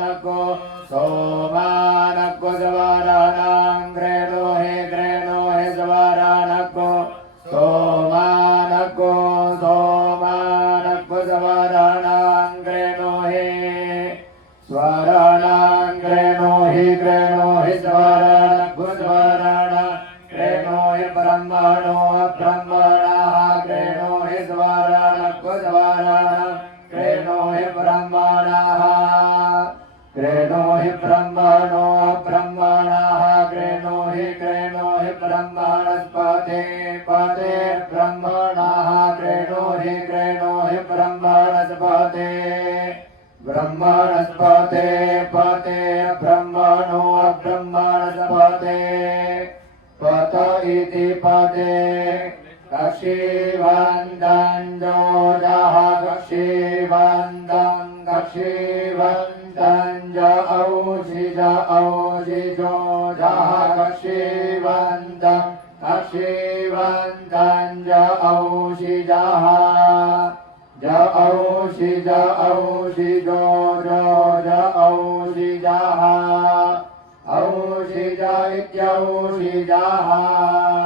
naggo soma naggo javaranang greno he javaranago soma naggo javaranang greno he svaranang greno he javaranago javarana greno he brahmano brahmana greno he javaranago javarana greno he brahmana greno he brahmano brahmana greno he brahmanaspate pate brahmana greno he brahmanaspate brahmanaspate pate brahmano brahmanaspate pata iti pate kakshivandan jojaha kakshivandan ja auji jojaha kakshivandan ja auji jaha ja auji jojo ja auji jaha auji ja ityauji jaha